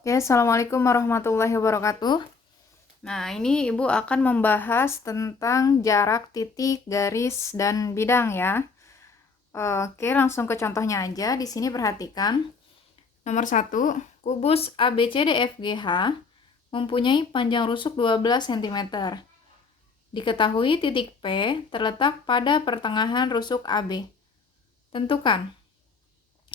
Oke, Assalamualaikum warahmatullahi wabarakatuh. Nah, ini Ibu akan membahas tentang jarak, titik, garis, dan bidang ya. Oke, langsung ke contohnya aja. Di sini perhatikan. Nomor 1, kubus ABCDFGH mempunyai panjang rusuk 12 cm. Diketahui titik P terletak pada pertengahan rusuk AB. Tentukan.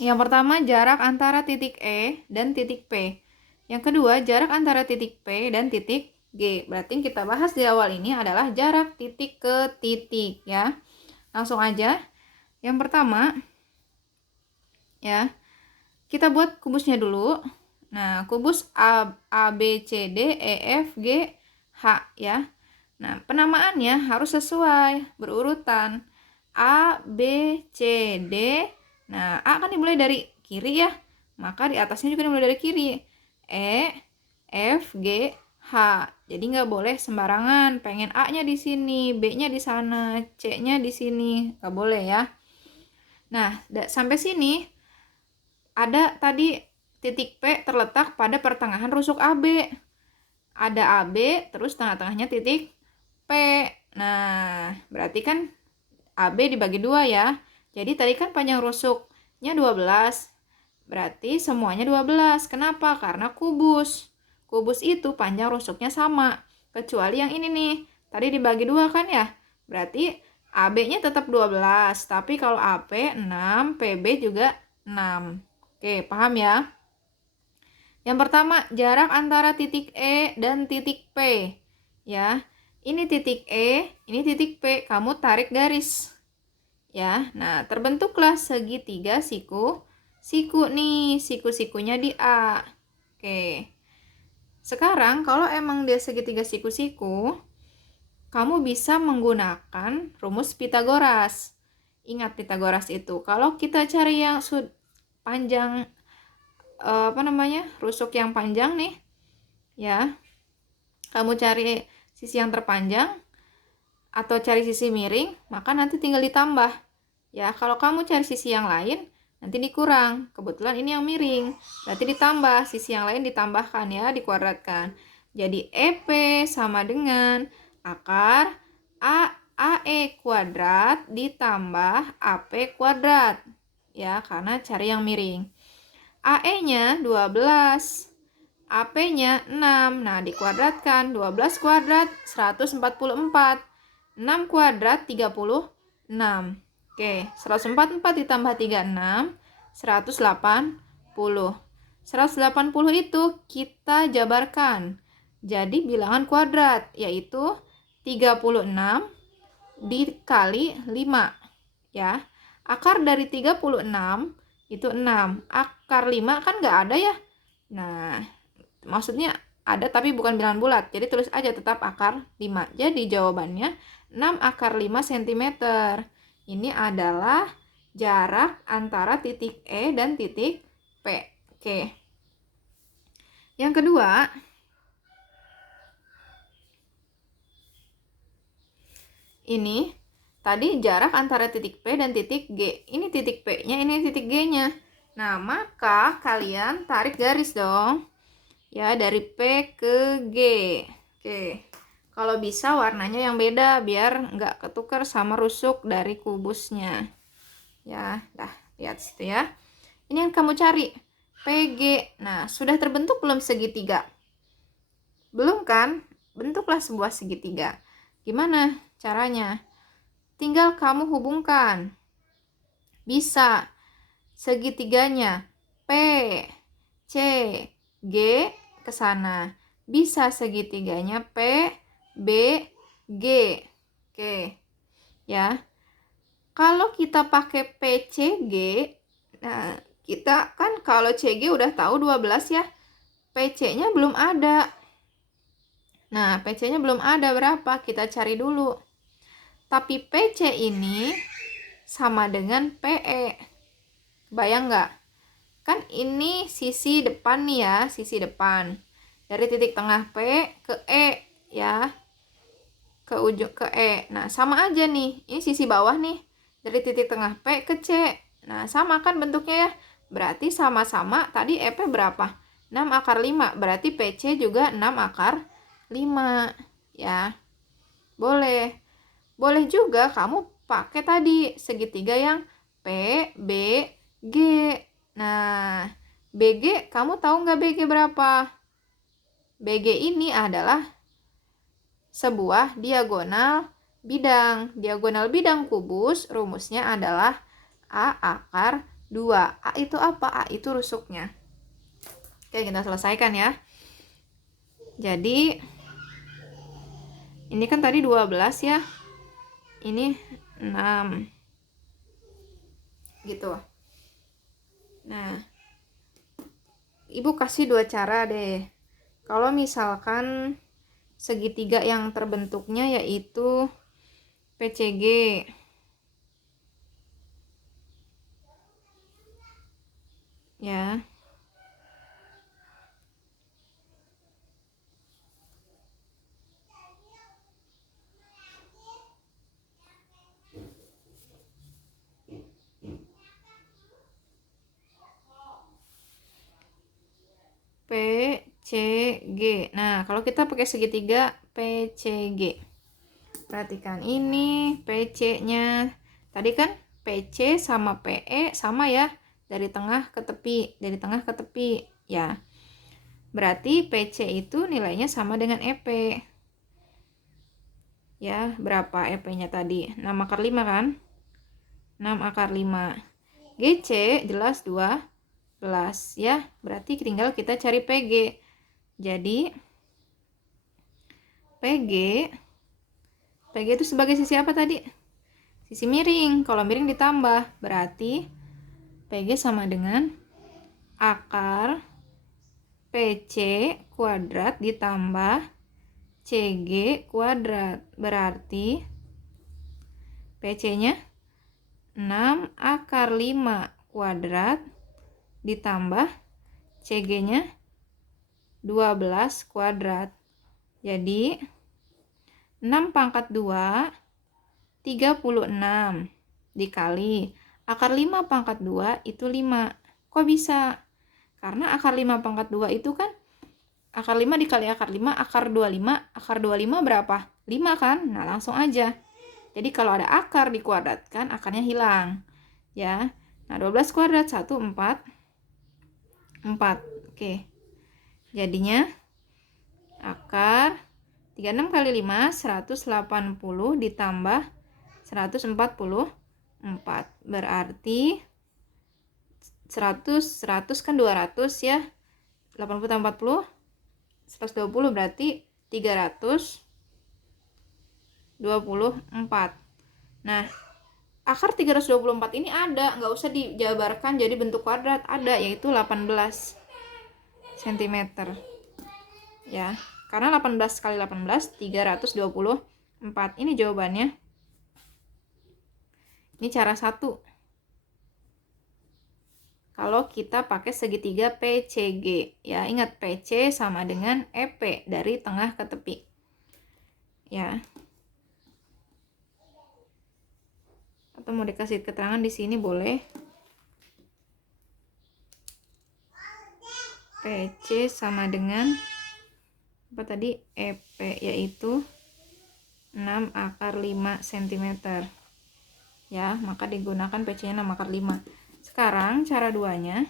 Yang pertama, jarak antara titik E dan titik P. Yang kedua, jarak antara titik P dan titik G. Berarti yang kita bahas di awal ini adalah jarak titik ke titik ya. Langsung aja. Yang pertama, ya, kita buat kubusnya dulu. Nah, kubus A B C D E F G H ya. Nah, penamaannya harus sesuai, berurutan. A, B, C, D. Nah, A kan dimulai dari kiri ya. Maka di atasnya juga dimulai dari kiri. E, F, G, H. Jadi nggak boleh sembarangan. Pengen A-nya di sini, B-nya di sana, C-nya di sini. Nggak boleh ya. Nah, sampai sini ada tadi titik P terletak pada pertengahan rusuk AB. Ada AB, terus tengah-tengahnya titik P. Nah, berarti kan AB dibagi 2 ya. Jadi tadi kan panjang rusuknya 12. Berarti semuanya 12. Kenapa? Karena kubus. Kubus itu panjang rusuknya sama. Kecuali yang ini nih. Tadi dibagi 2 kan ya? Berarti AB-nya tetap 12. Tapi kalau AP 6, PB juga 6. Oke, paham ya? Yang pertama, jarak antara titik E dan titik P. Ya, ini titik E, ini titik P. Kamu tarik garis. Ya, nah terbentuklah segitiga siku nih, siku-sikunya di A. Oke. Sekarang kalau emang dia segitiga siku-siku, kamu bisa menggunakan rumus Pitagoras. Ingat Pitagoras itu. Kalau kita cari yang panjang rusuk yang panjang nih, ya. Kamu cari sisi yang terpanjang atau cari sisi miring, maka nanti tinggal ditambah. Ya, kalau kamu cari sisi yang lain, nanti dikurang. Kebetulan ini yang miring, berarti ditambah. Sisi yang lain ditambahkan ya, dikuadratkan. Jadi EP sama dengan akar AE kuadrat ditambah AP kuadrat. Ya, karena cari yang miring. AE-nya 12, AP-nya 6. Nah, dikuadratkan. 12 kuadrat 144. 6 kuadrat 36. Oke, 144 ditambah 36, 180. 180 itu kita jabarkan. Jadi bilangan kuadrat, yaitu 36 dikali 5. Ya, akar dari 36 itu 6. Akar 5 kan nggak ada ya. Nah, maksudnya ada tapi bukan bilangan bulat. Jadi tulis aja tetap akar 5. Jadi jawabannya 6 akar 5 cm. Ini adalah jarak antara titik E dan titik P. Oke. Yang kedua, ini tadi jarak antara titik P dan titik G. Ini titik P-nya, ini titik G-nya. Nah, maka kalian tarik garis dong. Ya, dari P ke G. Oke. Kalau bisa warnanya yang beda biar nggak ketukar sama rusuk dari kubusnya. Ya, dah lihat situ ya. Ini yang kamu cari, PG. Nah, sudah terbentuk belum segitiga? Belum kan? Bentuklah sebuah segitiga. Gimana caranya? Tinggal kamu hubungkan. Bisa segitiganya P, C, G ke sana. Bisa segitiganya P, B, G. Oke. Ya. Kalau kita pakai PCG, nah, kita kan kalau CG udah tahu 12 ya. PC-nya belum ada. Nah, PC-nya belum ada berapa? Kita cari dulu. Tapi PC ini sama dengan PE. Bayang nggak? Kan ini sisi depan nih ya, sisi depan. Dari titik tengah P ke E ya. Ke ujung ke E. Nah, sama aja nih. Ini sisi bawah nih. Dari titik tengah P ke C. Nah, sama kan bentuknya ya. Berarti sama-sama tadi EP berapa? 6 akar 5. Berarti PC juga 6 akar 5. Ya. Boleh. Boleh juga kamu pakai tadi segitiga yang P, B, G. Nah, BG, kamu tahu nggak BG berapa? BG ini adalah sebuah diagonal bidang. Diagonal bidang kubus rumusnya adalah A akar 2. A itu apa? A itu rusuknya. Oke, kita selesaikan ya. Jadi, ini kan tadi 12 ya. Ini 6. Gitu. Nah, Ibu kasih dua cara deh. Kalau misalkan segitiga yang terbentuknya yaitu PCG. Ya. PCG. Nah, kalau kita pakai segitiga PCG. Perhatikan ini PC-nya. Tadi kan PC sama PE sama ya, dari tengah ke tepi, dari tengah ke tepi ya. Berarti PC itu nilainya sama dengan EP. Ya, berapa EP-nya tadi? 6 akar 5 kan? 6 akar 5. GC jelas 12 ya. Berarti tinggal kita cari PG. Jadi PG itu sebagai sisi apa tadi? Sisi miring. Kalau miring ditambah, berarti PG sama dengan akar PC kuadrat ditambah CG kuadrat. Berarti PC-nya 6 akar 5 kuadrat ditambah CG-nya 12 kuadrat. Jadi 6 pangkat 2 36 dikali akar 5 pangkat 2 itu 5. Kok bisa? Karena akar 5 pangkat 2 itu kan akar 5 dikali akar 5, akar 25. Akar 25 berapa? 5 kan? Nah, langsung aja. Jadi kalau ada akar dikuadratkan, akarnya hilang. Ya. Nah, 12 kuadrat 1, 4. 4. Oke. Jadinya akar 36 kali 5, 180 ditambah 144. Berarti 100 kan 200 ya. 80 tambah 40, 120 berarti 324. Nah, akar 324 ini ada, nggak usah dijabarkan jadi bentuk kuadrat, ada, yaitu 18 cm. Ya, karena 18 kali 18, 324. Ini jawabannya. Ini cara satu. Kalau kita pakai segitiga PCG, ya ingat PC sama dengan EP dari tengah ke tepi. Ya. Atau mau dikasih keterangan di sini boleh. PC sama dengan apa tadi? EP yaitu 6 akar 5 cm. Ya, maka digunakan PC-nya 6 akar 5. Sekarang cara duanya.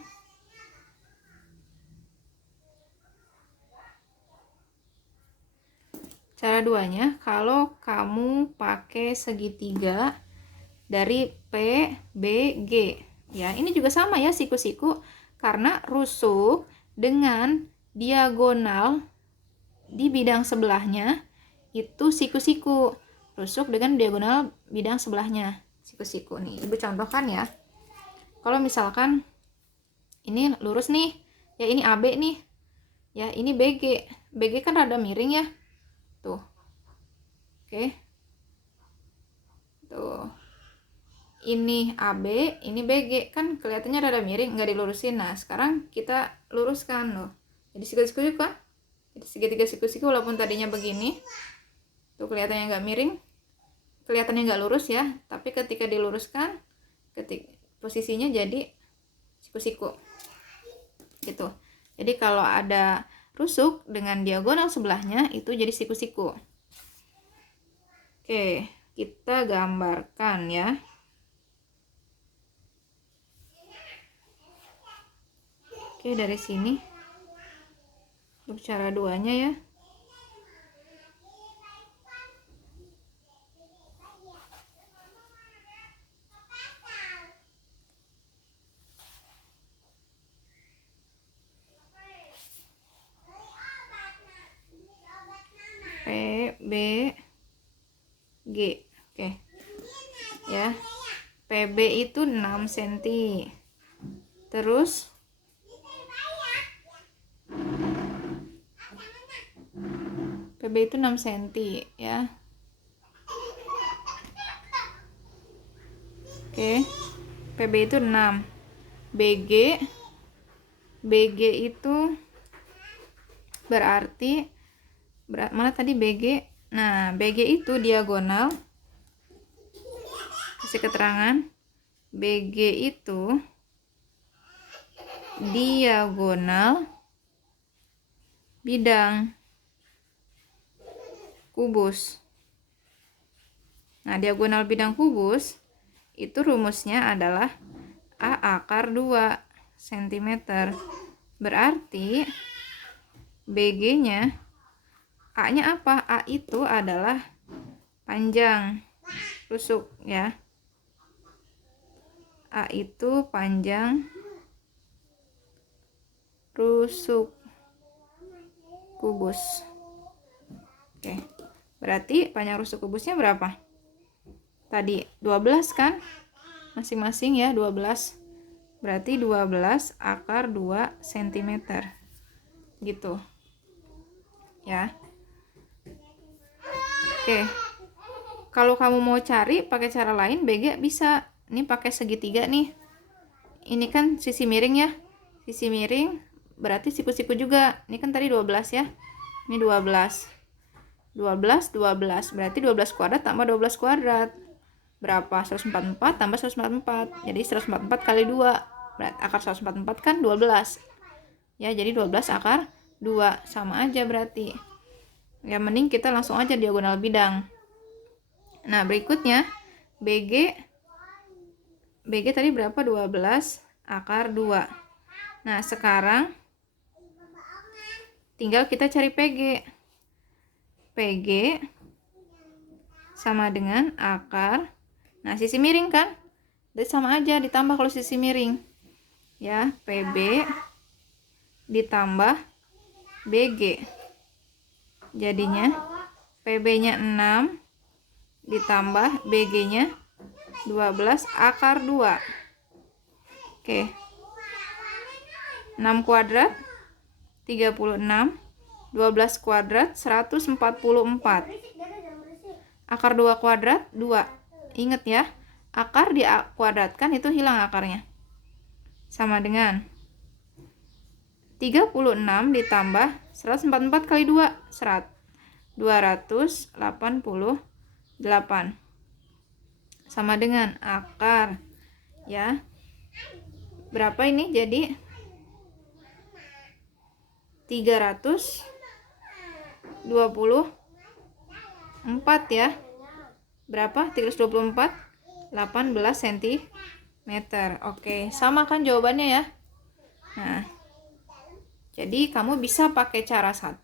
Cara duanya, kalau kamu pakai segitiga dari PBG. Ya, ini juga sama ya, siku-siku, karena rusuk dengan diagonal di bidang sebelahnya itu siku-siku. Rusuk dengan diagonal bidang sebelahnya, siku-siku nih. Ibu contohkan ya. Kalau misalkan ini lurus nih, ya ini AB nih. Ya, ini BG. BG kan rada miring ya. Tuh. Oke. Tuh. Ini AB, ini BG, kan kelihatannya rada miring, nggak dilurusin. Nah, sekarang kita luruskan loh. Jadi siku-siku kan? Jadi segitiga siku-siku walaupun tadinya begini. Tuh kelihatannya nggak miring. Kelihatannya nggak lurus ya, tapi ketika diluruskan, posisinya jadi siku-siku. Gitu. Jadi kalau ada rusuk dengan diagonal sebelahnya itu jadi siku-siku. Oke, kita gambarkan ya. Oke, dari sini untuk cara duanya ya. P, B, G. Oke. Ya. PB itu 6 cm. Terus PB itu 6 cm ya. Oke. PB itu 6. BG itu berarti mana tadi BG? Nah, BG itu diagonal. Kasih keterangan. BG itu diagonal bidang kubus. Nah, diagonal bidang kubus itu rumusnya adalah A akar 2 cm. Berarti BG-nya, A-nya apa? A itu adalah panjang rusuk ya. A itu panjang rusuk kubus. Oke. Berarti panjang rusuk kubusnya berapa? Tadi 12 kan? Masing-masing ya 12. Berarti 12 akar 2 cm. Gitu. Ya. Oke. Kalau kamu mau cari pakai cara lain, BG bisa. Ini pakai segitiga nih. Ini kan sisi miring ya. Sisi miring berarti siku-siku juga. Ini kan tadi 12 ya. Ini 12. 12, 12. Berarti 12 kuadrat tambah 12 kuadrat. Berapa? 144 tambah 144. Jadi 144 kali 2. Berarti akar 144 kan 12. Ya, jadi 12 akar 2. Sama aja berarti. Ya, mending kita langsung aja diagonal bidang. Nah, berikutnya BG tadi berapa? 12 akar 2. Nah, sekarang tinggal kita cari PG. PG sama dengan akar. Nah, sisi miring kan? Jadi sama aja, ditambah kalau sisi miring. Ya, PB ditambah BG. Jadinya PB-nya 6 ditambah BG-nya 12 akar 2. Oke. 6 kuadrat 36. 12 kuadrat 144. Akar 2 kuadrat 2. Ingat ya, akar dikuadratkan itu hilang akarnya. Sama dengan 36 ditambah 144 kali 2, 288. Sama dengan akar ya. Berapa ini? Jadi 324 ya. Berapa? 324. 18 cm. Oke, sama kan jawabannya ya. Nah, jadi kamu bisa pakai cara 1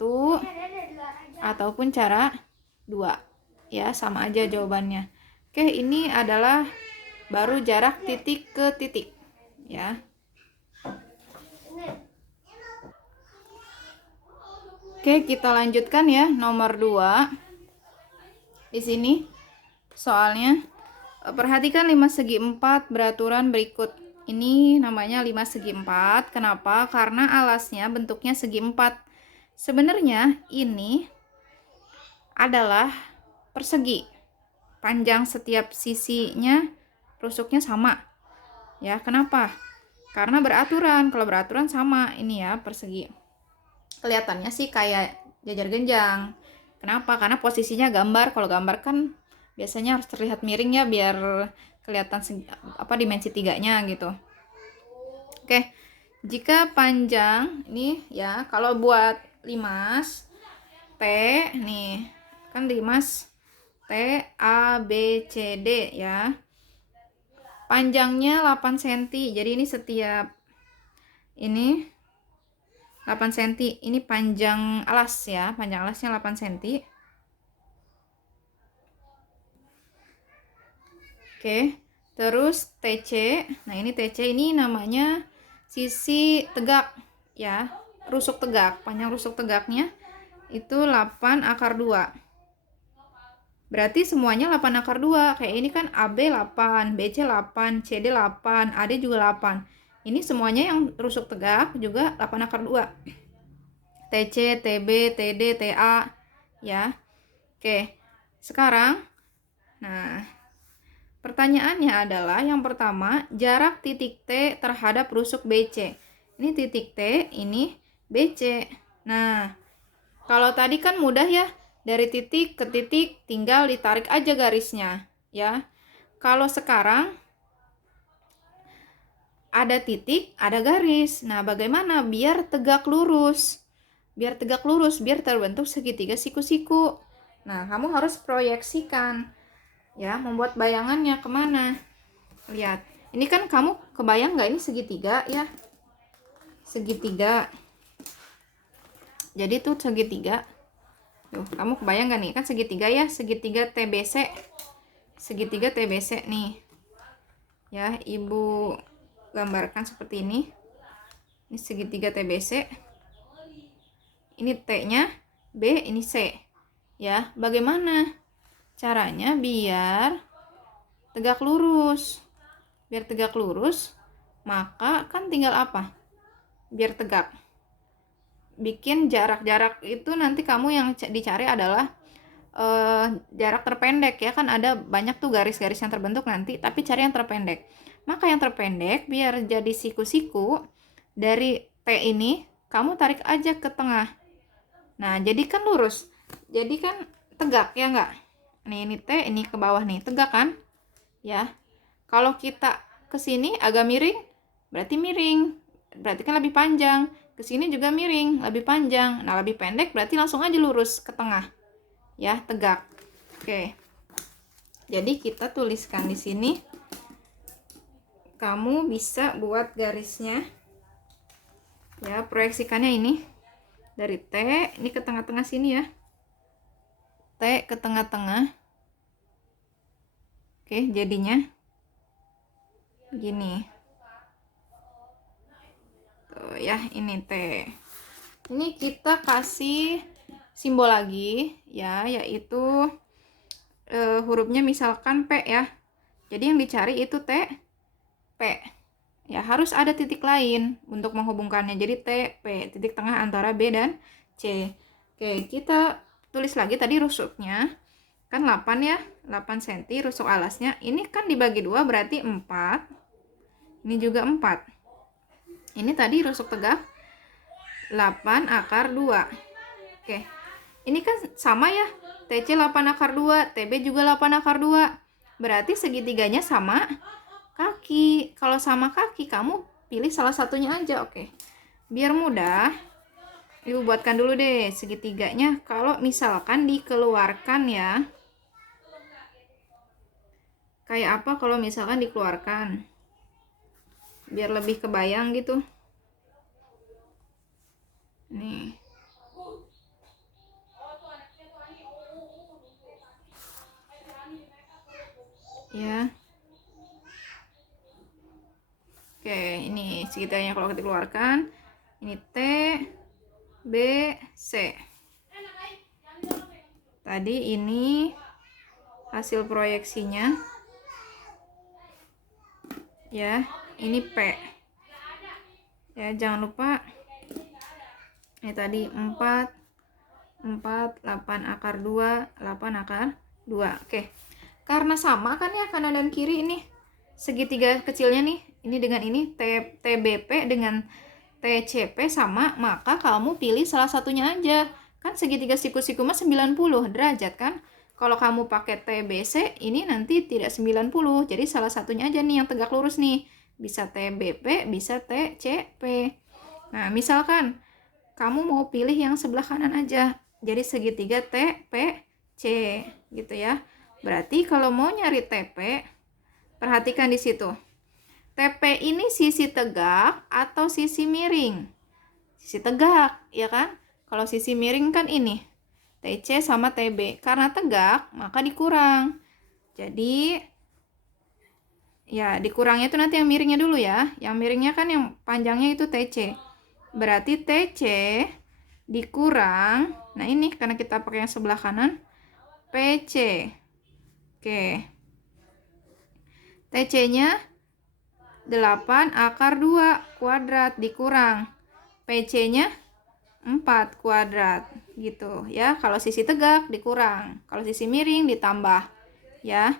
ataupun cara 2 ya, sama aja jawabannya. Oke, ini adalah baru jarak titik ke titik ya. Oke, kita lanjutkan ya, nomor 2. Di sini soalnya perhatikan 5 segi 4 beraturan berikut. Ini namanya 5 segi 4. Kenapa? Karena alasnya bentuknya segi 4. Sebenarnya ini adalah persegi. Panjang setiap sisinya rusuknya sama. Ya, kenapa? Karena beraturan. Kalau beraturan sama ini ya, persegi. Kelihatannya sih kayak jajar genjang. Kenapa? Karena posisinya gambar. Kalau gambar kan biasanya harus terlihat miring ya, biar kelihatan dimensi 3-nya gitu. Oke, Jika panjang ini ya, kalau buat limas T nih, kan limas T A B C D ya. Panjangnya 8 cm. Jadi ini setiap ini 8 cm. Ini panjang alas ya. Panjang alasnya 8 cm. Oke. Terus TC. Nah, ini TC ini namanya sisi tegak ya. Rusuk tegak. Panjang rusuk tegaknya itu 8 akar 2. Berarti semuanya 8 akar 2. Kayak ini kan AB 8, BC 8, CD 8, AD juga 8. Ini semuanya yang rusuk tegak juga 8 akar 2. TC, TB, TD, TA ya. Oke. Sekarang nah, pertanyaannya adalah yang pertama, jarak titik T terhadap rusuk BC. Ini titik T, ini BC. Nah, kalau tadi kan mudah ya, dari titik ke titik tinggal ditarik aja garisnya, ya. Kalau sekarang ada titik, ada garis. Nah, bagaimana biar tegak lurus? Biar tegak lurus, biar terbentuk segitiga siku-siku. Nah, kamu harus proyeksikan, ya, membuat bayangannya kemana. Lihat, ini kan kamu kebayang nggak ini segitiga ya? Segitiga. Jadi tuh segitiga. Tuh, kamu kebayang nggak nih? Kan segitiga ya, segitiga TBC. Segitiga TBC nih. Ya, Ibu gambarkan seperti ini. Ini segitiga TBC. Ini T-nya B, ini C. Ya, bagaimana caranya biar tegak lurus? Biar tegak lurus, maka kan tinggal apa? Biar tegak. Bikin jarak-jarak itu nanti kamu yang dicari adalah jarak terpendek ya, kan ada banyak tuh garis-garis yang terbentuk nanti, tapi cari yang terpendek. Maka yang terpendek biar jadi siku-siku dari T ini kamu tarik aja ke tengah. Nah, jadi kan lurus. Jadi kan tegak ya enggak? Nih, ini T, ini ke bawah nih, tegak kan? Ya. Kalau kita ke sini agak miring, berarti miring. Berarti kan lebih panjang. Ke sini juga miring, lebih panjang. Nah, lebih pendek berarti langsung aja lurus ke tengah. Ya, tegak. Oke. Jadi kita tuliskan di sini. Kamu bisa buat garisnya. Ya, proyeksikannya ini. Dari T, ini ke tengah-tengah sini ya. T ke tengah-tengah. Oke, jadinya begini. Tuh ya, ini T. Ini kita kasih simbol lagi ya, yaitu hurufnya misalkan P ya. Jadi yang dicari itu T, P. Ya, harus ada titik lain untuk menghubungkannya. Jadi T, P, titik tengah antara B dan C. Oke, kita tulis lagi tadi rusuknya. Kan 8 ya, 8 cm rusuk alasnya. Ini kan dibagi 2 berarti 4. Ini juga 4. Ini tadi rusuk tegak 8 akar 2. Oke. Ini kan sama ya. TC 8 akar 2, TB juga 8 akar 2. Berarti segitiganya sama kaki. Kalau sama kaki, kamu pilih salah satunya aja. Oke. Biar mudah, Ibu buatkan dulu deh segitiganya. Kalau misalkan dikeluarkan ya. Kayak apa kalau misalkan dikeluarkan? Biar lebih kebayang gitu. Nih. Ya. Oke, ini segitiganya kalau dikeluarkan. Ini T, B, C. Tadi ini hasil proyeksinya. Ya, ini P. Ya, jangan lupa ini tadi 4 8 akar 2, 8 akar 2. Oke. Karena sama kan ya kanan dan kiri ini segitiga kecilnya nih. Ini dengan ini TBP dengan TCP sama, maka kamu pilih salah satunya aja. Kan segitiga siku-siku mah 90 derajat kan? Kalau kamu pakai TBC, ini nanti tidak 90. Jadi salah satunya aja nih yang tegak lurus nih. bisa TBP, bisa TCP. Nah, misalkan kamu mau pilih yang sebelah kanan aja, jadi segitiga TPC gitu ya. Berarti kalau mau nyari TP, perhatikan di situ. TP ini sisi tegak atau sisi miring? Sisi tegak, ya kan? Kalau sisi miring kan ini, TC sama TB. Karena tegak, maka dikurang. Jadi, ya dikurangnya itu nanti yang miringnya dulu ya. Yang miringnya kan yang panjangnya itu TC. Berarti TC dikurang, nah ini karena kita pakai yang sebelah kanan, PC. Oke. TC-nya 8 akar 2 kuadrat dikurang PC-nya 4 kuadrat gitu ya. Kalau sisi tegak dikurang, kalau sisi miring ditambah ya.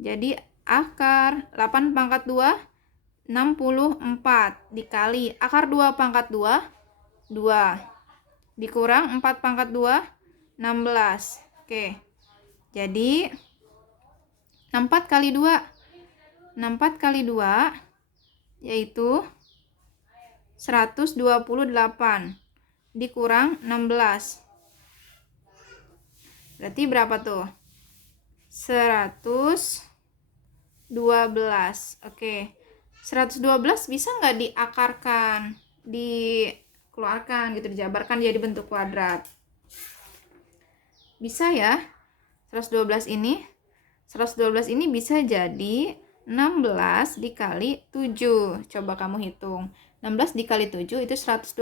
Jadi akar 8 pangkat 2 64 dikali akar 2 pangkat 2 2 dikurang 4 pangkat 2 16. Oke. Jadi 64 kali 2 64 kali 2 yaitu 128 dikurang 16. Berarti berapa tuh? 112. Oke. 112 bisa nggak diakarkan, dikeluarkan gitu, dijabarkan jadi bentuk kuadrat? Bisa ya. 112 ini bisa jadi 16 dikali 7. Coba kamu hitung. 16 dikali 7 itu 112.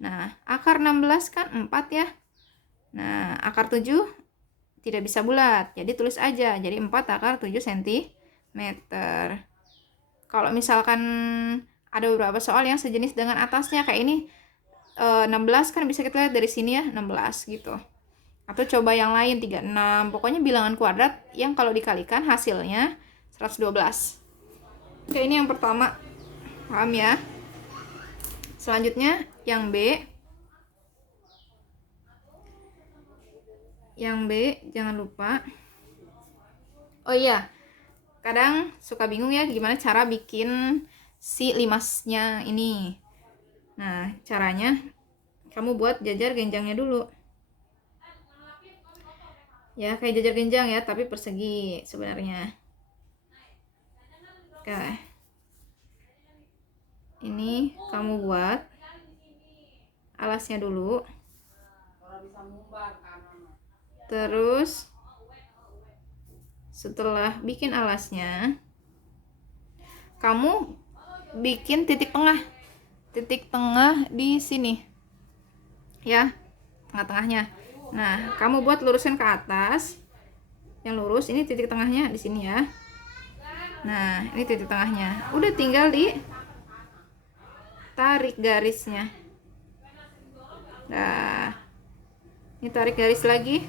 Nah, akar 16 kan 4 ya. Nah, akar 7 tidak bisa bulat. Jadi tulis aja. Jadi 4 akar 7 cm. Kalau misalkan ada beberapa soal yang sejenis dengan atasnya kayak ini 16 kan bisa kita lihat dari sini ya, 16 gitu. Atau coba yang lain 36. Pokoknya bilangan kuadrat yang kalau dikalikan hasilnya 112. Oke, ini yang pertama. Paham ya? Selanjutnya yang B. Yang B jangan lupa. Oh iya, kadang suka bingung ya gimana cara bikin si limasnya ini. Nah, caranya kamu buat jajar genjangnya dulu. Ya, kayak jajar genjang ya, tapi persegi sebenarnya. Oke. Ini kamu buat alasnya dulu. Terus setelah bikin alasnya, kamu bikin titik tengah di sini ya, tengah-tengahnya. Nah, kamu buat lurusin ke atas yang lurus, ini titik tengahnya di sini ya. Nah, ini titik tengahnya, udah tinggal di tarik garisnya. Nah, ini tarik garis lagi.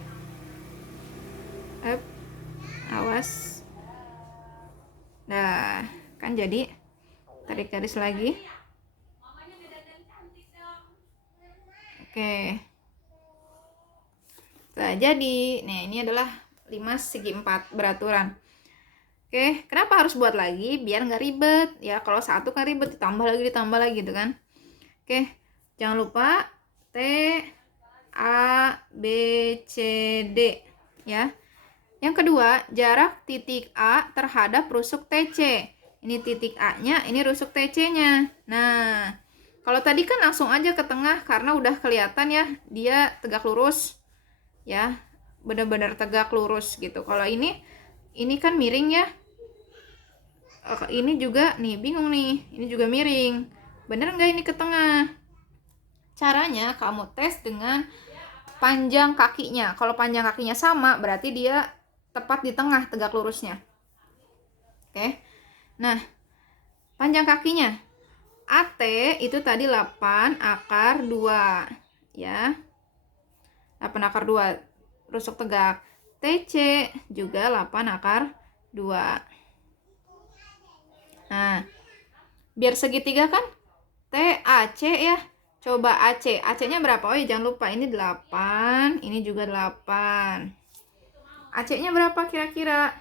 Awas. Nah, kan jadi tarik garis lagi. Oke. Nah, jadi nah ini adalah limas segi 4 beraturan. Oke, kenapa harus buat lagi? Biar nggak ribet ya. Kalau satu kan ribet, ditambah lagi gitu kan. Oke, jangan lupa T A B C D ya. Yang kedua, jarak titik A terhadap rusuk TC. Ini titik A-nya, ini rusuk TC-nya. Nah, kalau tadi kan langsung aja ke tengah karena udah kelihatan ya, dia tegak lurus. Ya, benar-benar tegak lurus gitu. Kalau ini kan miring ya. Ini juga nih, bingung nih. Ini juga miring. Bener nggak ini ke tengah? Caranya kamu tes dengan panjang kakinya. Kalau panjang kakinya sama, berarti dia tepat di tengah tegak lurusnya. Oke. Nah, panjang kakinya. AT itu tadi 8 akar 2 ya. 8 akar 2 rusuk tegak. TC juga 8 akar 2. Nah, biar segitiga kan TAC ya. Coba AC. AC-nya berapa? Oh ya, jangan lupa ini 8, ini juga 8. AC-nya berapa kira-kira?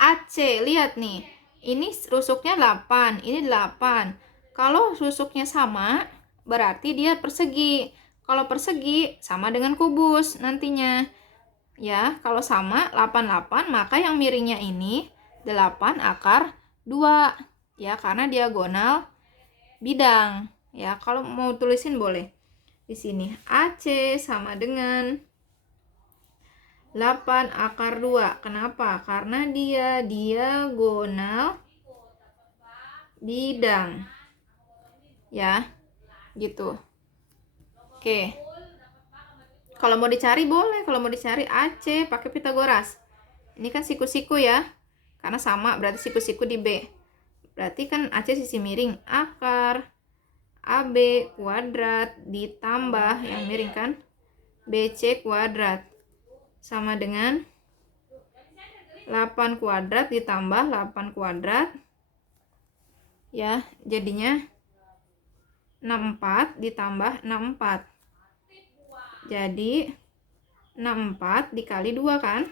AC, lihat nih. ini rusuknya 8, ini 8. Kalau rusuknya sama, berarti dia persegi. Kalau persegi, sama dengan kubus nantinya. Ya, kalau sama 8, maka yang miringnya ini 8 akar 2. Ya, karena diagonal bidang. Ya, kalau mau tulisin boleh. Di sini AC sama dengan 8 akar 2. Kenapa? Karena dia diagonal bidang. Ya, gitu. Oke. Kalau mau dicari boleh, kalau mau dicari AC pakai Pitagoras. Ini kan siku-siku ya. Karena sama, berarti siku-siku di B. Berarti kan AC sisi miring, akar AB kuadrat ditambah yang miring kan BC kuadrat sama dengan 8 kuadrat ditambah 8 kuadrat. Ya, jadinya 64 ditambah 64. Jadi 64 dikali 2 kan?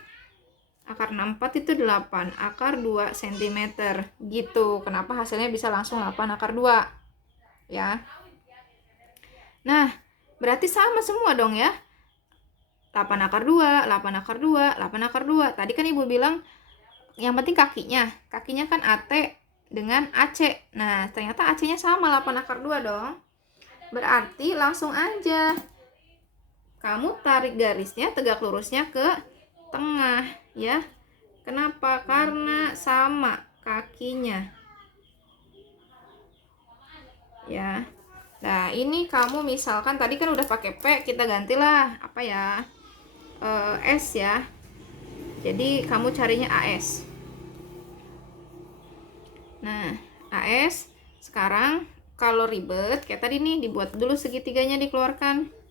Akar 64 itu 8, akar 2 cm. Gitu. Kenapa hasilnya bisa langsung 8 akar 2? Ya. Nah, berarti sama semua dong ya. 8 akar 2, 8 akar 2, 8 akar 2. Tadi kan Ibu bilang yang penting kakinya. Kakinya kan AT dengan AC. Nah, ternyata AC-nya sama 8 akar 2 dong. Berarti langsung aja kamu tarik garisnya tegak lurusnya ke tengah ya. Kenapa? Karena sama kakinya. Ya. Nah, ini kamu misalkan tadi kan udah pakai P, kita gantilah apa ya? S ya. Jadi kamu carinya AS. Nah, AS sekarang kalau ribet kayak tadi nih, dibuat dulu segitiganya, dikeluarkan.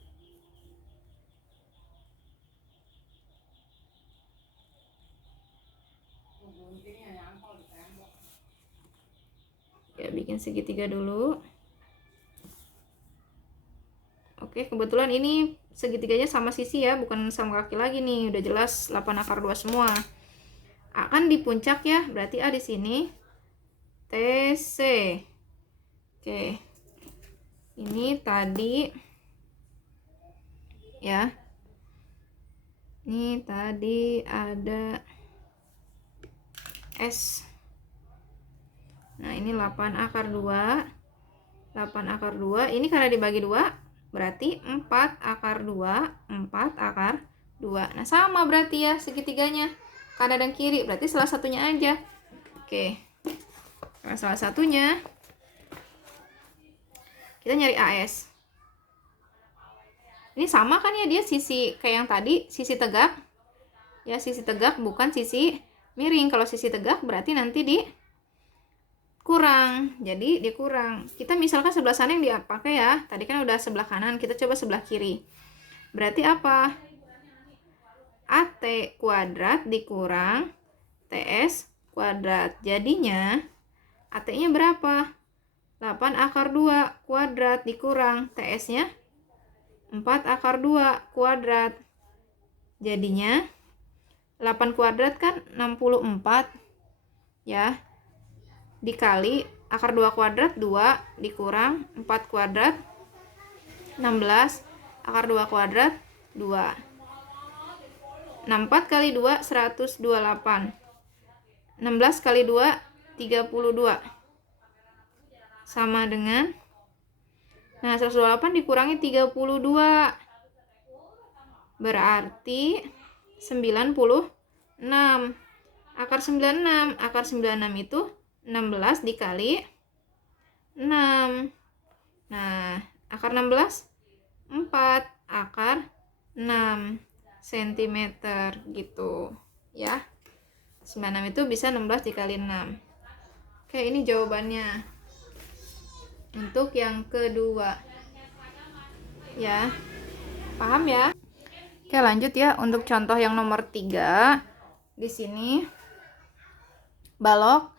Ya, bikin segitiga dulu. Oke, kebetulan ini segitiganya sama sisi ya, bukan sama kaki lagi nih. Udah jelas 8 akar 2 semua. A kan di puncak ya, berarti A di sini. TC. Oke. Ini tadi ya. Ini tadi ada S. Nah, ini 8 akar 2. 8 akar 2. Ini karena dibagi 2, berarti 4 akar 2. 4 akar 2. Nah, sama berarti ya segitiganya. Kanan dan kiri, berarti salah satunya aja. Oke. Nah, salah satunya kita nyari AS. Ini sama kan ya, dia sisi kayak yang tadi, sisi tegak. Ya, sisi tegak bukan sisi miring. Kalau sisi tegak berarti nanti kurang, jadi dikurang. Kita misalkan sebelah sana yang dipakai ya, tadi kan udah sebelah kanan, kita coba sebelah kiri. Berarti apa? AT kuadrat dikurang TS kuadrat. Jadinya AT-nya berapa? 8 akar 2 kuadrat dikurang TS-nya 4 akar 2 kuadrat. Jadinya 8 kuadrat kan 64 ya, dikali akar 2 kuadrat 2 dikurang 4 kuadrat 16, akar 2 kuadrat 2. 64 kali 2 128. 16 kali 2 32. Sama dengan, nah 128 dikurangi 32 berarti 96. Akar 96, akar 96 itu 16 dikali 6. Nah, akar 16 4 akar 6 cm gitu ya. 96 itu bisa 16 dikali 6. Oke, ini jawabannya untuk yang kedua ya. Paham ya? Oke, lanjut ya untuk contoh yang nomor 3. Di sini balok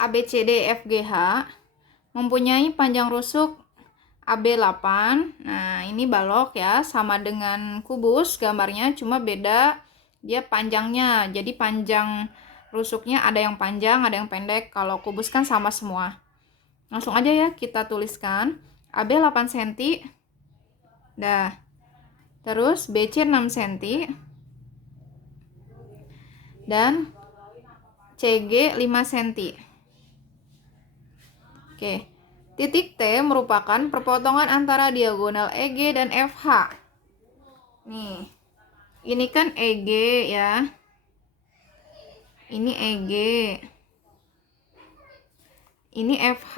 ABCDFGH mempunyai panjang rusuk AB 8. Nah, ini balok ya, sama dengan kubus gambarnya, cuma beda dia panjangnya. Jadi panjang rusuknya ada yang panjang, ada yang pendek. Kalau kubus kan sama semua. Langsung aja ya kita tuliskan. AB 8 cm. Dah. Terus BC 6 cm. Dan CG 5 cm. Oke. Titik T merupakan perpotongan antara diagonal EG dan FH. Nih. Ini kan EG ya. Ini EG. Ini FH.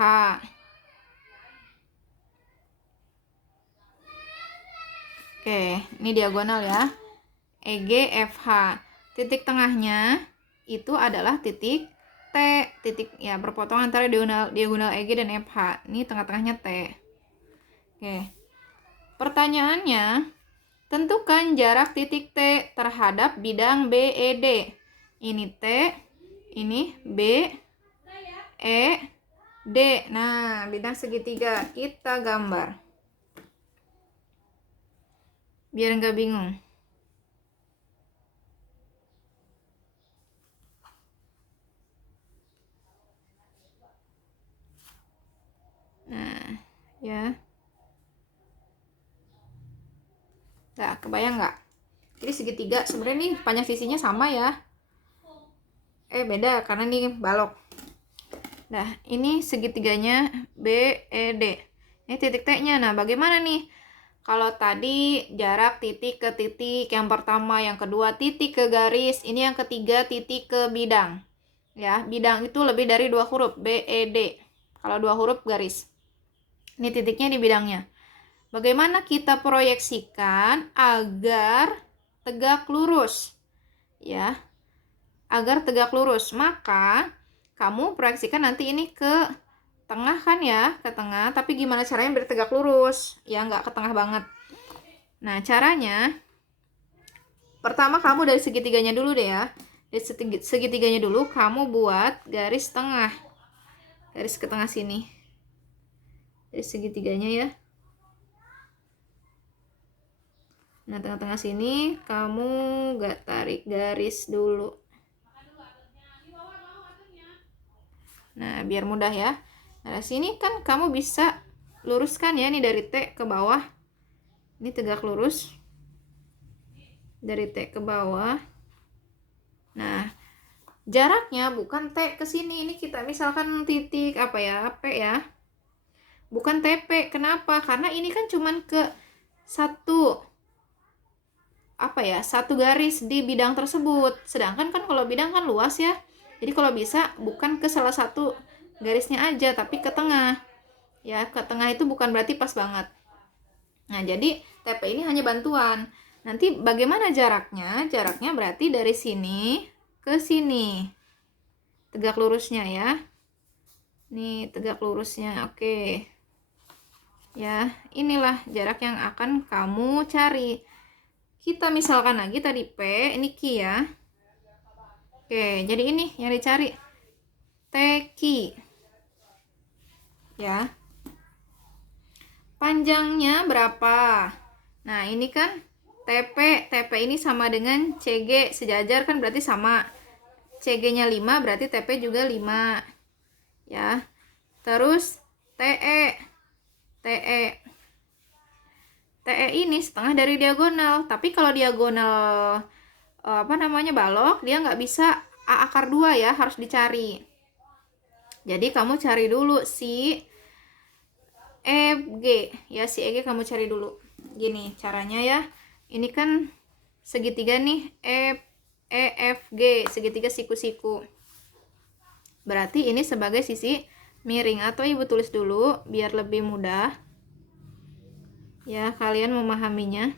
Oke, ini diagonal ya. EG FH. Titik tengahnya itu adalah titik T, titik ya perpotongan antara diagonal EG dan FH. Ini tengah-tengahnya T. Oke. Pertanyaannya, tentukan jarak titik T terhadap bidang BED. Ini T, ini B, E, D. Nah, bidang segitiga kita gambar. Biar nggak bingung. Nah, ya. Nah, kebayang nggak? Jadi segitiga sebenarnya nih panjang sisinya sama ya. Beda karena ini balok. Nah, ini segitiganya BED. Ini titik T-nya. Nah, bagaimana nih? Kalau tadi jarak titik ke titik, yang pertama, yang kedua titik ke garis, ini yang ketiga titik ke bidang. Ya, bidang itu lebih dari 2 huruf, BED. Kalau 2 huruf garis. Ini titiknya di bidangnya. Bagaimana kita proyeksikan agar tegak lurus? Ya. Agar tegak lurus. Maka kamu proyeksikan nanti ini ke tengah kan ya, ke tengah, tapi gimana caranya biar tegak lurus ya, nggak ke tengah banget. Nah, caranya pertama kamu dari segitiganya dulu deh ya, dari segitiganya dulu kamu buat garis tengah, garis ke tengah sini, dari segitiganya ya. Nah, tengah-tengah sini kamu gak tarik garis dulu. Nah, biar mudah ya. Nah, sini kan kamu bisa luruskan ya, nih dari T ke bawah. Ini tegak lurus. Dari T ke bawah. Nah, jaraknya bukan T ke sini. Ini kita misalkan titik apa ya? P ya. Bukan TP. Kenapa? Karena ini kan cuman ke satu satu garis di bidang tersebut. Sedangkan kan kalau bidang kan luas ya. Jadi kalau bisa bukan ke salah satu garisnya aja, tapi ke tengah. Ya, ke tengah itu bukan berarti pas banget. Nah, jadi TP ini hanya bantuan. Nanti bagaimana jaraknya? Jaraknya berarti dari sini ke sini. Tegak lurusnya ya. Nih, tegak lurusnya. Oke. Ya, inilah jarak yang akan kamu cari. Kita misalkan lagi tadi P, ini Q ya. Oke, jadi ini yang dicari. TQ. Ya. Panjangnya berapa? Nah, ini kan TP. TP ini sama dengan CG. Sejajar kan berarti sama. CG-nya 5 berarti TP juga 5. Ya. Terus TE. TE. TE ini setengah dari diagonal. Tapi kalau diagonal balok, dia nggak bisa A akar 2 ya, harus dicari. Jadi kamu cari dulu si EG ya, si EG kamu cari dulu. Gini caranya ya. Ini kan segitiga nih, EFG, segitiga siku-siku. Berarti ini sebagai sisi miring, atau ibu tulis dulu biar lebih mudah ya kalian memahaminya.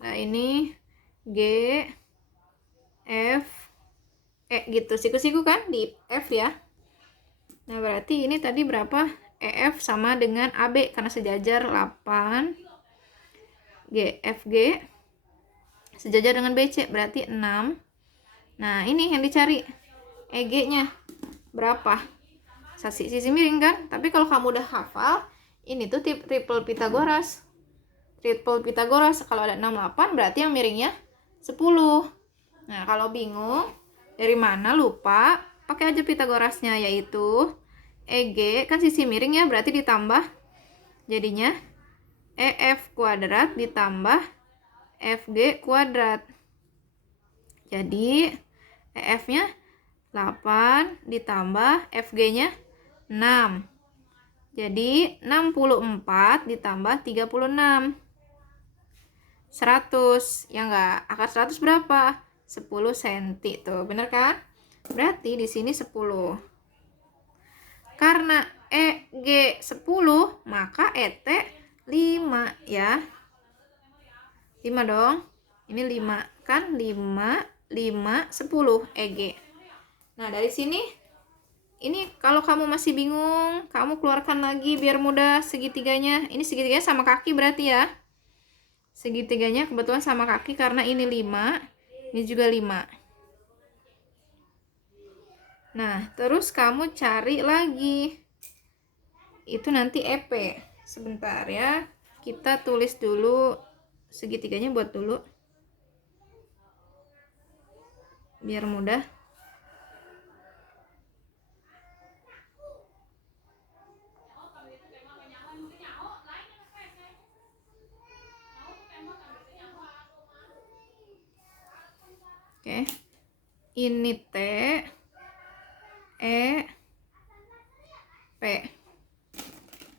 Nah, ini G, F, E gitu, siku-siku kan di F ya. Nah, berarti ini tadi berapa? EF sama dengan AB karena sejajar 8. GFG sejajar dengan BC berarti 6. Nah, ini yang dicari EG-nya. berapa? Sisi miring kan? Tapi kalau kamu udah hafal, ini tuh triple Pitagoras. Triple Pitagoras, kalau ada 68 berarti yang miringnya 10. Nah, kalau bingung dari mana lupa, pakai aja Pitagorasnya, yaitu EG kan sisi miring ya, berarti ditambah jadinya EF kuadrat ditambah FG kuadrat. Jadi EF-nya 8 ditambah FG-nya 6. Jadi 64 ditambah 36. 100. Ya enggak? Akar 100 berapa? 10 cm tuh. Bener kan? Berarti di sini 10. Karena EG 10, maka ET 5 ya. 5 dong. Ini 5 kan? 5 10 EG. Nah, dari sini ini kalau kamu masih bingung, kamu keluarkan lagi biar mudah segitiganya. Ini segitiganya sama kaki berarti ya. Segitiganya kebetulan sama kaki karena ini 5, ini juga 5. Nah, terus kamu cari lagi. Itu nanti EP. Sebentar ya. Kita tulis dulu segitiganya, buat dulu. Biar mudah. Oke. Ini T, E, P.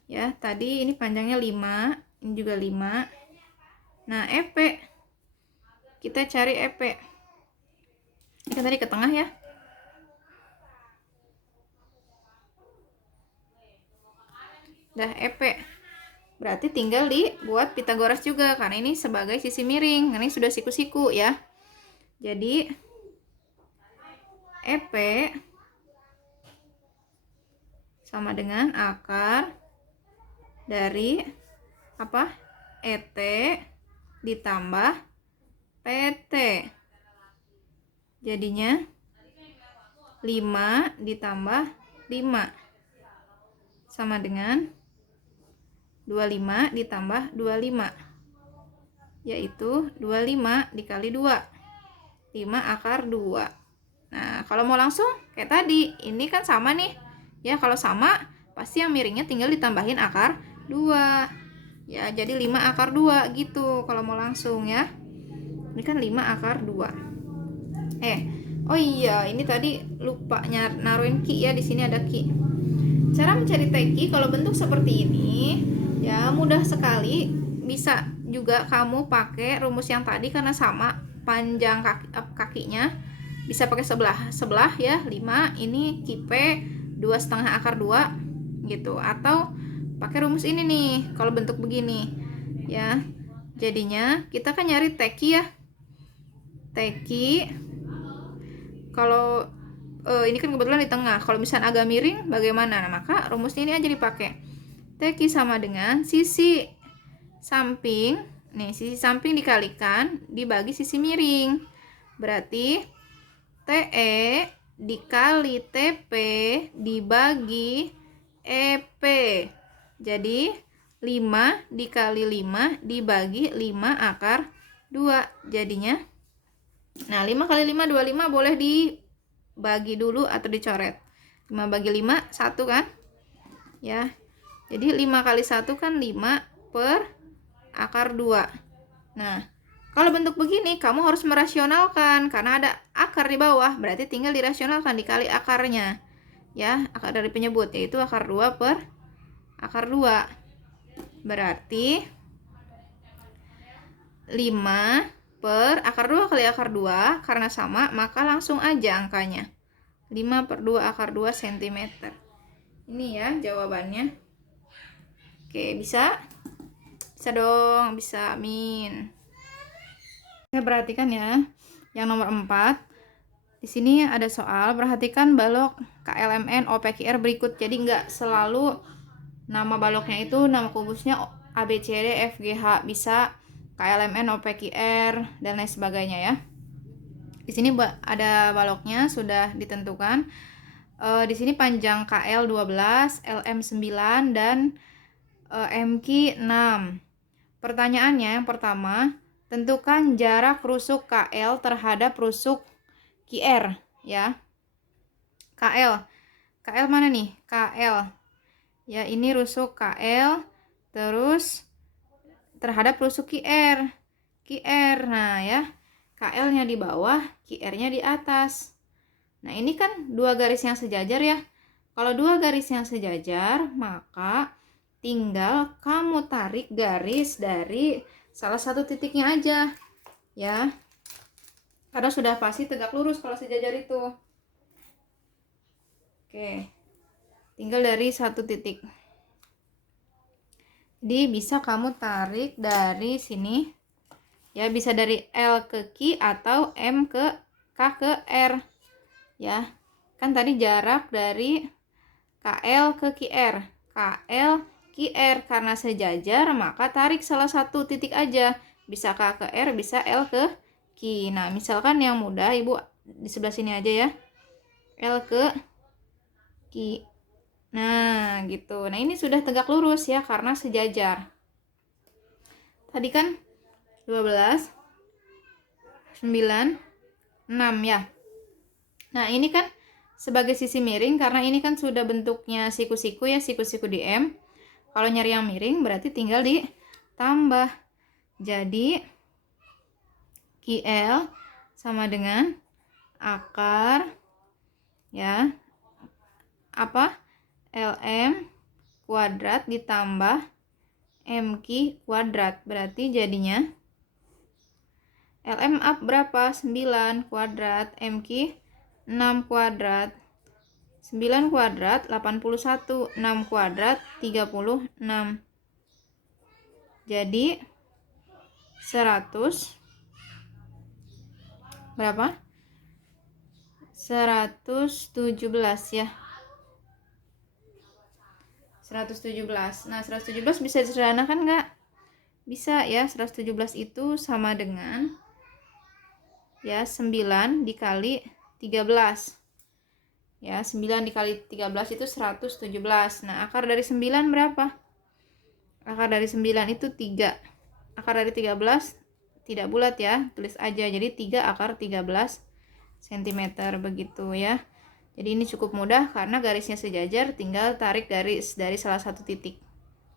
Ya, tadi ini panjangnya 5, ini juga 5. Nah, EP. Kita cari EP. Ini kan tadi ke tengah ya. Dah EP. Berarti tinggal dibuat Pitagoras juga, karena ini sebagai sisi miring. Ini sudah siku-siku ya. Jadi EP sama dengan akar dari apa? ET ditambah PT. Jadinya 5 ditambah 5 sama dengan 25 ditambah 25, yaitu 25 dikali 2. 5 akar 2. Nah, kalau mau langsung kayak tadi, ini kan sama nih. Ya, kalau sama, pasti yang miringnya tinggal ditambahin akar 2. Ya, jadi 5 akar 2 gitu kalau mau langsung ya. Ini kan 5 akar 2. Oh iya, ini tadi lupa naruhin ki ya, di sini ada ki. Cara mencari ki kalau bentuk seperti ini, ya mudah sekali. Bisa juga kamu pakai rumus yang tadi karena sama panjang kakinya, bisa pakai sebelah ya, 5. Ini kipe 2,5 akar 2 gitu, atau pakai rumus ini nih kalau bentuk begini ya. Jadinya kita kan nyari teki ya. Teki kalau ini kan kebetulan di tengah. Kalau misalnya agak miring bagaimana? Nah, maka rumusnya ini aja dipakai. Teki sama dengan sisi samping. Nih, sisi samping dikalikan dibagi sisi miring. Berarti TE dikali TP dibagi EP. Jadi 5 dikali 5 dibagi 5 akar 2. Jadinya, nah 5 kali 5 25, boleh dibagi dulu atau dicoret. 5 bagi 5 1 kan ya. Jadi 5 kali 1 kan 5 per akar 2. Nah, kalau bentuk begini kamu harus merasionalkan karena ada akar di bawah, berarti tinggal dirasionalkan dikali akarnya. Ya, akar dari penyebut yaitu akar 2 per akar 2. Berarti 5 per akar 2 kali akar 2, karena sama maka langsung aja angkanya. 5 per 2 akar 2 cm. Ini ya jawabannya. Oke, bisa? Bisa dong, bisa, amin. Oke, perhatikan ya. Yang nomor 4. Di sini ada soal, perhatikan balok KLMN OPQR berikut. Jadi nggak selalu nama baloknya itu nama kubusnya ABCD FGH, bisa KLMN OPQR dan lain sebagainya ya. Di sini ada baloknya sudah ditentukan. Di sini panjang KL 12, LM 9, dan MQ 6. Pertanyaannya yang pertama, tentukan jarak rusuk KL terhadap rusuk QR ya. KL mana nih? KL. Ya, ini rusuk KL terus terhadap rusuk QR. Nah ya, KL-nya di bawah, QR-nya di atas. Nah, ini kan dua garis yang sejajar ya. Kalau dua garis yang sejajar, maka tinggal kamu tarik garis dari salah satu titiknya aja ya. Karena sudah pasti tegak lurus kalau sejajar itu. Oke. Tinggal dari satu titik. Jadi bisa kamu tarik dari sini. Ya, bisa dari L ke Q atau M ke K ke R. Ya. Kan tadi jarak dari KL ke QR. KL QR, karena sejajar maka tarik salah satu titik aja. Bisa K ke R, bisa L ke Q. Nah, misalkan yang mudah Ibu di sebelah sini aja ya. L ke Q. Nah, gitu. Nah, ini sudah tegak lurus ya karena sejajar. Tadi kan 12, 9, 6 ya. Nah, ini kan sebagai sisi miring karena ini kan sudah bentuknya siku-siku ya, siku-siku di M. Kalau nyari yang miring berarti tinggal ditambah. Jadi QL sama dengan akar ya, apa? LM kuadrat ditambah MQ kuadrat. Berarti jadinya LM up berapa? 9 kuadrat, MQ 6 kuadrat. 9 kuadrat 81, 6 kuadrat 36. Jadi 100 berapa? 117 ya. 117. Nah, 117 bisa disederhanakan nggak? Bisa ya. 117 itu sama dengan ya 9 dikali 13. Ya, 9 dikali 13 itu 117. Nah, akar dari 9 berapa? Akar dari 9 itu 3. Akar dari 13 tidak bulat ya, tulis aja. Jadi 3 akar 13 cm begitu ya. Jadi ini cukup mudah karena garisnya sejajar, tinggal tarik garis dari salah satu titik.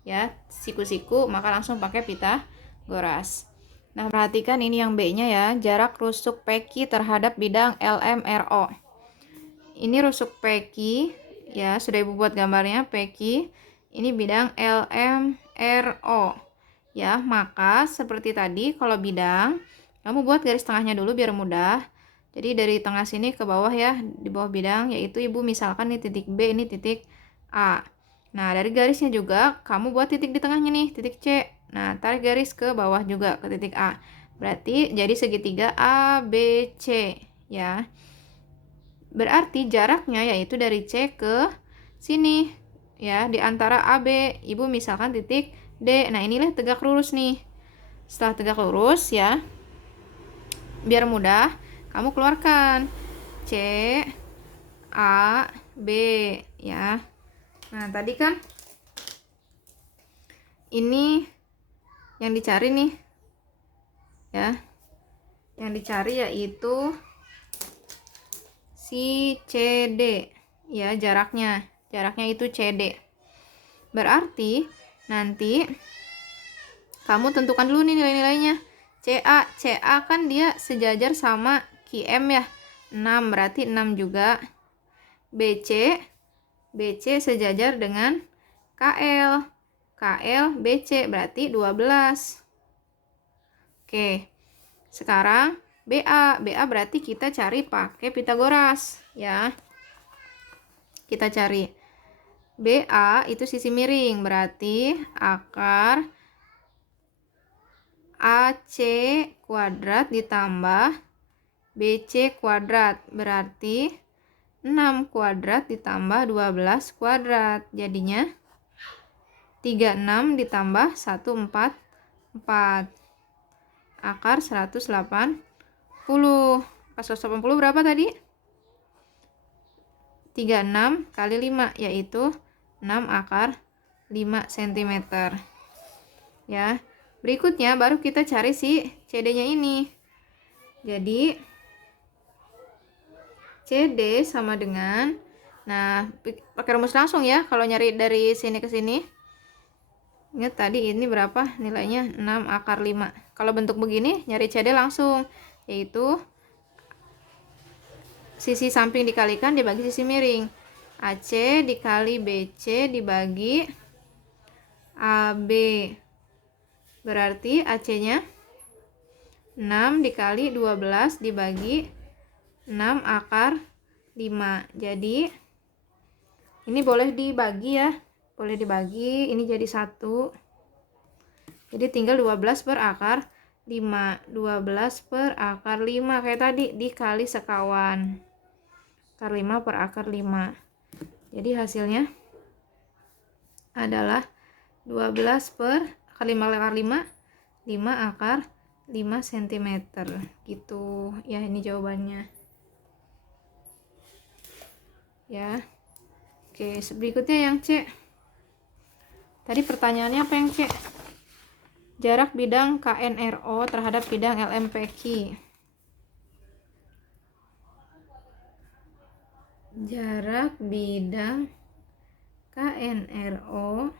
Ya, siku-siku, maka langsung pakai Pitagoras. Nah, perhatikan ini yang B-nya ya, jarak rusuk PQ terhadap bidang LMRO. Ini rusuk PQ ya, sudah Ibu buat gambarnya PQ. Ini bidang LMRO. Ya, maka seperti tadi kalau bidang, kamu buat garis tengahnya dulu biar mudah. Jadi dari tengah sini ke bawah ya, di bawah bidang, yaitu Ibu misalkan ini titik B, ini titik A. Nah, dari garisnya juga kamu buat titik di tengahnya nih, titik C. Nah, tarik garis ke bawah juga ke titik A. Berarti jadi segitiga ABC ya. Berarti jaraknya yaitu dari C ke sini ya, di antara AB. Ibu misalkan titik D. Nah, inilah tegak lurus nih. Setelah tegak lurus ya, biar mudah, kamu keluarkan C, A, B ya. Nah, tadi kan ini yang dicari nih ya. Yang dicari yaitu si CD ya, jaraknya. Jaraknya itu CD. Berarti nanti kamu tentukan dulu nih nilai-nilainya. CA kan dia sejajar sama QM ya. 6 berarti 6 juga. BC sejajar dengan KL. BC berarti 12. Oke. Sekarang BA berarti kita cari pakai Pitagoras ya. Kita cari BA itu sisi miring, berarti akar AC kuadrat ditambah BC kuadrat, berarti 6 kuadrat ditambah 12 kuadrat. Jadinya 36 ditambah 144. Akar 180. Akar 180 berapa tadi? 36 kali 5, yaitu 6 akar 5 cm. Ya. Berikutnya baru kita cari si CD-nya ini. Jadi CD sama dengan, nah pakai rumus langsung ya kalau nyari dari sini ke sini. Ingat tadi ini berapa nilainya? 6 akar 5. Kalau bentuk begini nyari CD langsung, yaitu sisi samping dikalikan dibagi sisi miring. AC dikali BC dibagi AB. Berarti AC-nya 6 dikali 12 dibagi 6 akar 5. Jadi ini boleh dibagi ya. Boleh dibagi, ini jadi 1. Jadi tinggal 12 per akar 5. 12 per akar 5 kayak tadi dikali sekawan. Akar 5 per akar 5. Jadi hasilnya adalah 12 per akar 5 akar 5, 5 akar 5 cm. Gitu. Ya, ini jawabannya. Ya. Oke, berikutnya yang C. Tadi pertanyaannya apa yang C? Jarak bidang KNRO terhadap bidang LMPQ. Jarak bidang KNRO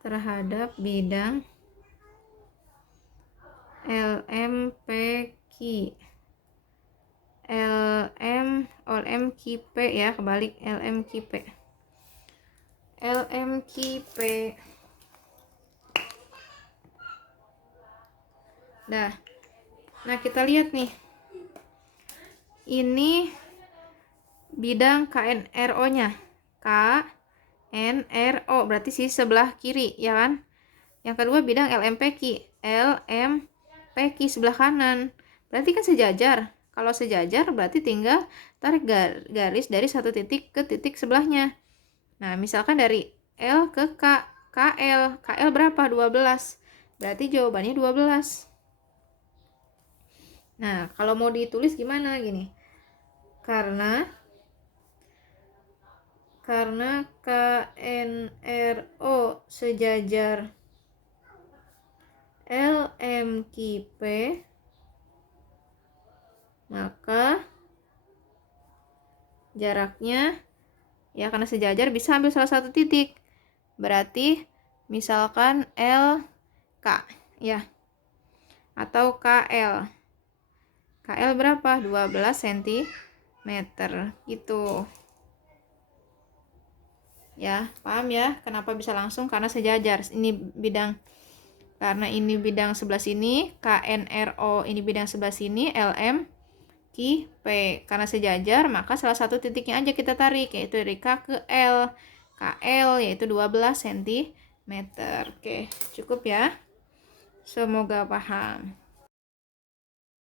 terhadap bidang LMPQ. LMQP ya, kebalik LMQP. LMQP. Nah, kita lihat nih. Ini bidang KNRO-nya. KNRO berarti sisi sebelah kiri, ya kan? Yang kedua bidang LMPQ. LMPQ sebelah kanan. Berarti kan sejajar. Kalau sejajar berarti tinggal tarik garis dari satu titik ke titik sebelahnya. Nah, misalkan dari L ke K, KL. KL berapa? 12. Berarti jawabannya 12. Nah, kalau mau ditulis gimana? Gini. Karena KNRO sejajar LMQP, maka jaraknya ya karena sejajar bisa ambil salah satu titik. Berarti misalkan LK ya. Atau KL. KL berapa? 12 cm gitu. Ya, paham ya kenapa bisa langsung? Karena sejajar. Ini bidang, karena ini bidang sebelah sini, KNRO ini bidang sebelah sini, LM P. Karena sejajar, maka salah satu titiknya aja kita tarik, yaitu dari K ke L. KL yaitu 12 cm. Oke, cukup ya. Semoga paham.